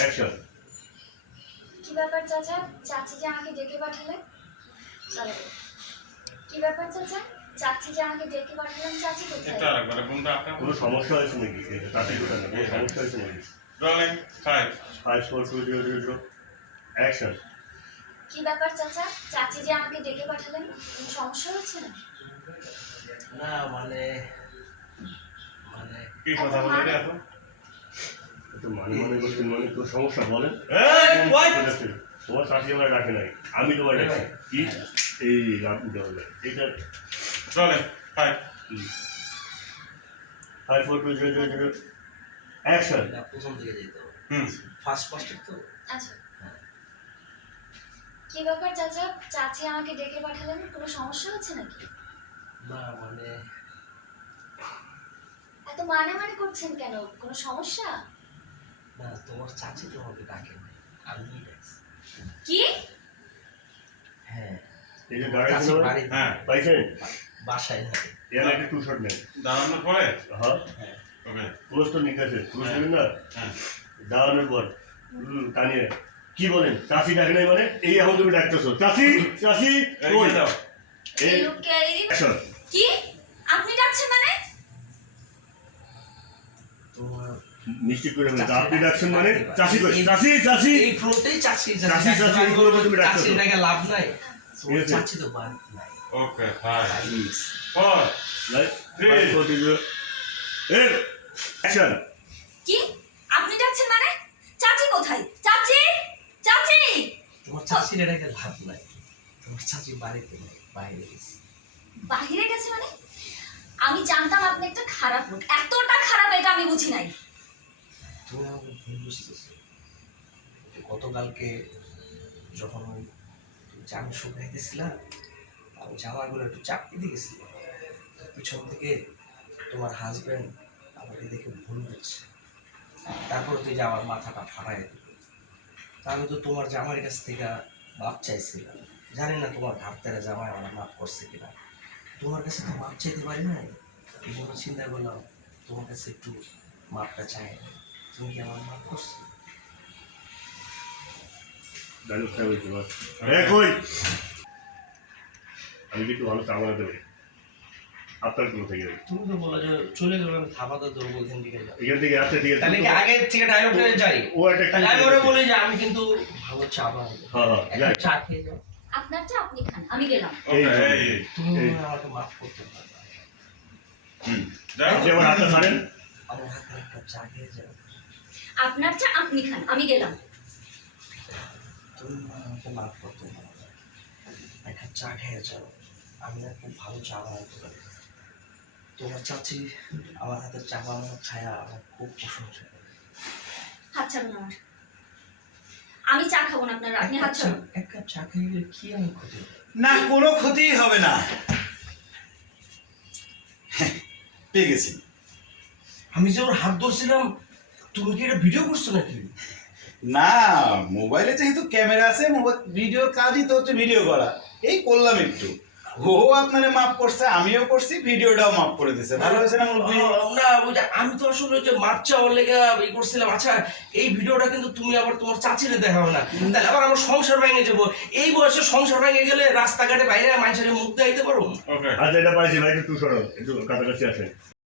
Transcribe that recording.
Action. কি ব্যাপার চাচা, চাচি যে আমাকে ডেকে পাঠালেন? চলো। কি ব্যাপার চাচা, চাচি যে আমাকে ডেকে পাঠালেন, চাচি কোথায়? এটা আরেকবার কোনটা আপনার কোনো সমস্যা হয়েছে নাকি? এটা তাতে কোথায় না কোনো সমস্যা হয়েছে নাকি? Rolling 5 5 4 2 0 0 0 action. কি ব্যাপার চাচা, চাচি যে আমাকে ডেকে পাঠালেন, কোনো সমস্যা হয়েছে না? না মানে মানে কি কথা বলে রে এত একটু মানে করছেন মানে তো সমস্যা বলেন। এই ওয়াই তোমার শাশি আমার ডাকে নাই, আমি তোমার ডাকছি। কি এই রাত উঠে হবে এটা। Rolling 5 5 4 2 0 0 0 action. এটা প্রথম দিকে যেতে হবে। হুম ফার্স্ট তো আচ্ছা। কি ব্যাপার চাচা, চাচি আমাকে ডেকে পাঠালেন, কোনো সমস্যা হচ্ছে নাকি? না মানে এত মানে মানে করছেন কেন, কোনো সমস্যা? না তোমার চাচি তোমাকে ডাকে না, আমি ডাকছি। কি? হ্যাঁ এই যে গাড়ি চাচি ছিল বাড়ি হ্যাঁ পাইছেন বাসায় না। এর একটা টু শট নেন। দাঁড়ানোর পরে হ্যাঁ হ্যাঁ ওকে ক্লোজ তো নিকাছে ক্লোজ নেবেন না হ্যাঁ দাঁড়ানোর পর টানিয়ে কি বলেন চাচি ডাকে নাই মানে এই এখন তুমি ডাকতেছো চাচি চাচি এই কই দাও এই এই লোককে এই দিন- অ্যাকশন। কি? আপনি ডাকছেন মানে? তোমার নিশ্চিত করে বলতে আপনি ডাকছেন মানে চাচি কই চাচি চাচি এই ফ্লোতেই চাচি চাচি, চাচি, এই বলে তুমি ডাকছো তো। চাচি ডাকে লাভ নাই। তোমার ঠিক আছে। চাচি তো বাড়ি নাই। ওকে 5 4 রাইট Three. 5 4 2 0 এই অ্যাকশন। কি? আপনি ডাকছেন মানে? চাচি কোথায়? চাচি! চাচি! তোমার চাচি ডাকে লাভ নাই। তোমার চাচি বাড়িতে নাই, বাইরে গেছে। বাহিরে গেছে মানে? আমি জানতাম আপনি একটা খারাপ লোক, এতটা খারাপ এটা আমি বুঝি নাই। তুমি আমাকে ভুল বুঝতেছো। গতকালকে যখন ওই জামা শুকাইতেছিলাম, আমি জামাগুলো একটু চাপতে দিয়েছিলাম, পিছন থেকে তোমার হাজবেন্ড আমাকে দেখে ভুল করছে, তারপর তুই যে আমার মাথাটা ফাটাই দিল। তা আমি তো তোমার জামার কাছ থেকে মাপ চাইছিলাম, জানি না তোমার ঘাটতারা জামাই আমার মাপ করছে কিনা। তোমার কাছে তো মাপ চাইতে পারি না, এই জন্য চিন্তা করলাম তোমার কাছে একটু মাপটা চাই। তুমি কি আমার মাপ করছো? ডায়লগটা বলতে বাস এই কই আমি কি একটু ভালো চা বানাতে পারি আপনার কোনো থেকে তুমি তো বলো যে চলে গেলো, আমি থাপাতে দেবো ওইখান থেকে যাবো। এখান থেকে আসতে ঠিক আছে তাহলে কি আগে থেকে ডায়লগটা যাই? ও একটা তাহলে আমি ওরা বলি যে আমি কিন্তু ভালো চা বানাবো, হ্যাঁ হ্যাঁ একটা যাই চা খেয়ে যাও। আপনার চা আপনি খান, আমি গেলাম। এই ওকে যে, এই তুমি এই। আমাকে মাফ করতে পারবে। যাও আপনি আমার হাতটা ছাড়েন আমার হাতে একটা চা খেয়ে যাও। আপনার চা আপনি খান, আমি গেলাম। তুমি আমাকে মাফ করতে পারবে, একটা চা খেয়ে যাও। আমি না খুব ভালো চা বানাতে পারি। তোমার চাচি আমার হাতে চা বানানো খায়া আমার খুব প্রশংসা করে। হাত ছাড়ুন আমার। আমি চা খাবো না আপনার, আপনি হাত ছাড়ুন। এক কাপ চা খেয়ে গেলে কি আমি ক্ষতি হবে? না কোনো ক্ষতিই হবে না। পেয়ে গেছি। আমি যে ওর হাত ধরছিলাম, তুমি কি এটা ভিডিও করছো নাকি? না মোবাইলে যেহেতু ক্যামেরা আছে, ভিডিওর কাজই তো হচ্ছে ভিডিও করা, এই করলাম একটু। ও আপনারে মাফ করছে, আমিও করছি, ভিডিওটাও মাফ করে দিছে। ভালো হয়েছে না মুরব্বি? না ওই যে আমি তো আসলে ওই যে মাপ চাওয়ার লেগে ই করছিলাম। আচ্ছা এই ভিডিওটা কিন্তু তুমি আবার তোমার চাচিরে দেখাও না, তাহলে আবার আমার সংসার ভেঙে যাবো। এই বয়সে সংসার ভেঙে গেলে রাস্তাঘাটে বাইরে মানুষের মুখ দেখাইতে পারো। ওকে আচ্ছা এটা পাইছি ভাই একটু সরো একটু কাছাকাছি আসেন